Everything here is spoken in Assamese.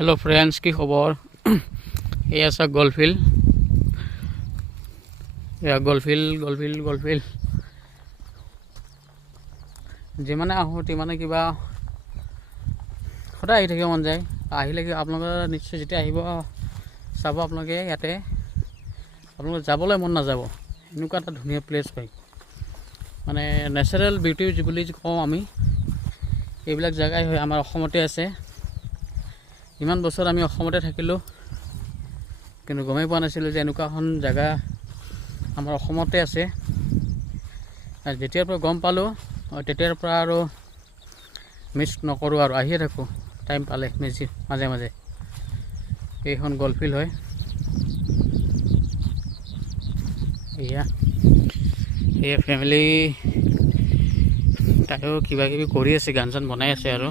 हेलो फ्रेंड्स की खबर ये आसा गलफिल्ड या गलफिल्ड जिमाने आहों तिमाने किबा सदाय आहि मन जाए आहिले आपलोके निश्चय जेতিয়া आहिब चाब आपलोके याते आपलोके जाबले मन नाजाब एनुका एटा धुनिया प्लेस पाय माने नेचारेल बिउटी बुली कওঁ आमी এইবিলাক জায়গায় হয় আমাৰ অসমতে আছে ইমান বছৰ আমি অসমতে থাকিলো কিন্তু গমেই পোৱা নাছিলো যে এনেকুৱা এখন জায়গা আমাৰ অসমতে আছে আৰু যেতিয়াৰ পৰা গম পালো তেতিয়াৰ পৰা আৰু মিছ নকৰো আৰু আহিয়ে থাকো টাইম পালে মাজে মাজে এইখন গলফিল্ড হয় এয়া ফ্যামিলি তাইও কিবা কিবি কৰি আছে গান চান বনাই আছে আৰু